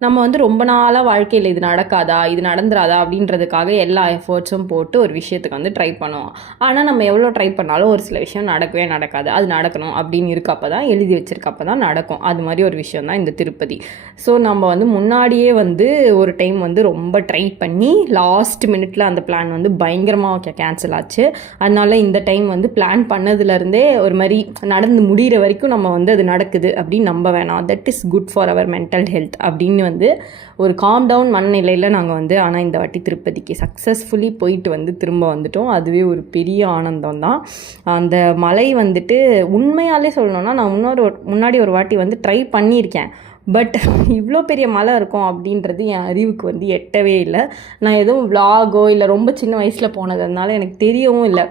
நம்ம வந்து ரொம்ப நாளாக வாழ்க்கையில் இது நடக்காதா, இது நடந்துராதா அப்படின்றதுக்காக எல்லா எஃபர்ட்ஸும் போட்டு ஒரு விஷயத்துக்கு வந்து ட்ரை பண்ணுவோம். ஆனால் நம்ம எவ்வளோ ட்ரை பண்ணாலும் ஒரு சில விஷயம் நடக்கவே நடக்காது. அது நடக்கணும் அப்படின்னு இருக்கப்போ தான், எழுதி வச்சிருக்கப்போ தான் நடக்கும். அது மாதிரி ஒரு விஷயம் தான் இந்த திருப்பதி. ஸோ நம்ம வந்து முன்னாடியே வந்து ஒரு டைம் வந்து ரொம்ப ட்ரை பண்ணி லாஸ்ட் மினிட்ல அந்த பிளான் வந்து பயங்கரமாக கேன்சல் ஆச்சு. அதனால இந்த டைம் வந்து பிளான் பண்ணதுலேருந்தே ஒரு மாதிரி நடந்து முடிகிற வரைக்கும் நம்ம வந்து அது நடக்குது அப்படின்னு நம்ப வேணாம். That is good for our mental health அப்படின்னு வந்து ஒரு காம் டவுன் மனநிலையில் நாங்கள் வந்து ஆனால் இந்த வாட்டி திருப்பதிக்கு சக்ஸஸ்ஃபுல்லி போயிட்டு வந்து திரும்ப வந்துட்டோம். அதுவே ஒரு பெரிய ஆனந்தம் தான். அந்த மலை வந்துட்டு உண்மையாலே சொல்லணும்னா நான் முன்னாடி ஒரு வாட்டி வந்து ட்ரை பண்ணியிருக்கேன். பட் இவ்வளோ பெரிய மலை இருக்கும் அப்படின்றது என் அறிவுக்கு வந்து எட்டவே இல்லை. நான் எதுவும் விலாகோ இல்லை ரொம்ப சின்ன வயசில் போனதுனால எனக்கு தெரியவும் இல்லை.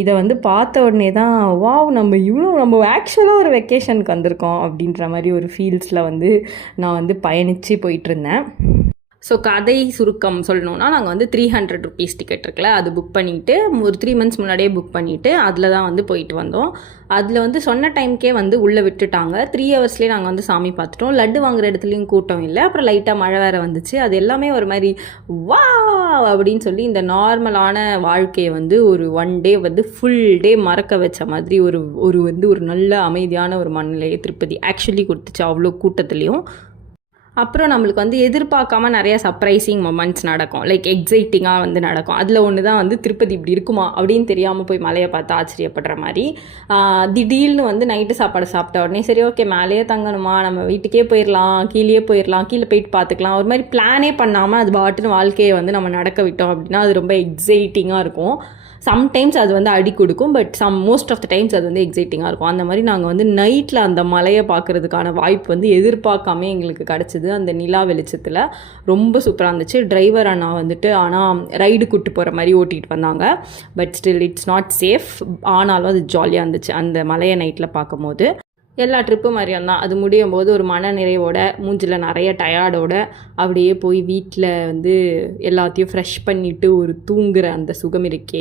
இதை வந்து பார்த்த உடனே தான் வாவ், நம்ம ஆக்சுவலாக ஒரு வெக்கேஷனுக்கு வந்திருக்கோம் அப்படின்ற மாதிரி ஒரு ஃபீல்ஸில் வந்து நான் வந்து பயணித்து போயிட்டுருந்தேன். ஸோ கதை சுருக்கம் சொல்லணுன்னா, நாங்கள் வந்து 300 ருபீஸ் டிக்கெட் இருக்குல்ல, அது புக் பண்ணிவிட்டு ஒரு 3 months முன்னாடியே புக் பண்ணிவிட்டு அதில் தான் வந்து போயிட்டு வந்தோம். அதில் வந்து சொன்ன டைம்க்கே வந்து உள்ளே விட்டுட்டாங்க. 3 hours வந்து சாமி பார்த்துட்டோம். லட்டு வாங்குகிற இடத்துலையும் கூட்டம் இல்லை. அப்புறம் லைட்டாக மழை வேறு வந்துச்சு. அது எல்லாமே ஒரு மாதிரி வா அப்படின்னு சொல்லி இந்த நார்மலான வாழ்க்கையை வந்து ஒரு 1 day வந்து ஃபுல் டே மறக்க வச்ச மாதிரி ஒரு நல்ல அமைதியான ஒரு மனநிலையை திருப்பதி ஆக்சுவலி கொடுத்துச்சு அவ்வளோ கூட்டத்துலேயும். அப்புறம் நம்மளுக்கு வந்து எதிர்பார்க்காம நிறையா சர்ப்ரைசிங் மொமெண்ட்ஸ் நடக்கும். லைக் எக்ஸைட்டிங்காக வந்து நடக்கும். அதில் ஒன்று தான் வந்து திருப்பதி இப்படி இருக்குமா அப்படின்னு தெரியாமல் போய் மலையை பார்த்து ஆச்சரியப்படுற மாதிரி. திடீர்னு வந்து நைட்டு சாப்பாடு சாப்பிட்ட உடனே சரி ஓகே மேலேயே தங்கணுமா, நம்ம வீட்டுக்கே போயிடலாம், கீழே போயிட்டு பார்த்துக்கலாம், ஒரு மாதிரி பிளானே பண்ணாமல் அது பாட்டுன்னு வாழ்க்கையை வந்து நம்ம நடக்க விட்டோம் அப்படின்னா அது ரொம்ப எக்ஸைட்டிங்காக இருக்கும். சம்டைம்ஸ் அது வந்து அடி கொடுக்கும், but most of the times அது வந்து எக்ஸைட்டிங்காக இருக்கும். அந்த மாதிரி நாங்கள் வந்து நைட்டில் அந்த மலையை பார்க்குறதுக்கான வாய்ப்பு வந்து எதிர்பார்க்காம எங்களுக்கு கிடச்சிது. அந்த நிலா வெளிச்சத்தில் ரொம்ப சூப்பராக இருந்துச்சு. டிரைவர் அண்ணா வந்துட்டு ஆனால் ரைடு கூட்டு போகிற மாதிரி ஓட்டிகிட்டு வந்தாங்க. But still it's not safe. ஆனாலும் அது ஜாலியாக இருந்துச்சு அந்த மலையை நைட்டில் பார்க்கும்போது. எல்லா ட்ரிப்பும் மாதிரியும் தான். அது முடியும் போது ஒரு மன நிறைவோட, மூஞ்சில் நிறைய டயர்டோட அப்படியே போய் வீட்டில் வந்து எல்லாத்தையும் ஃப்ரெஷ் பண்ணிவிட்டு ஒரு தூங்குற அந்த சுகம் இருக்கே.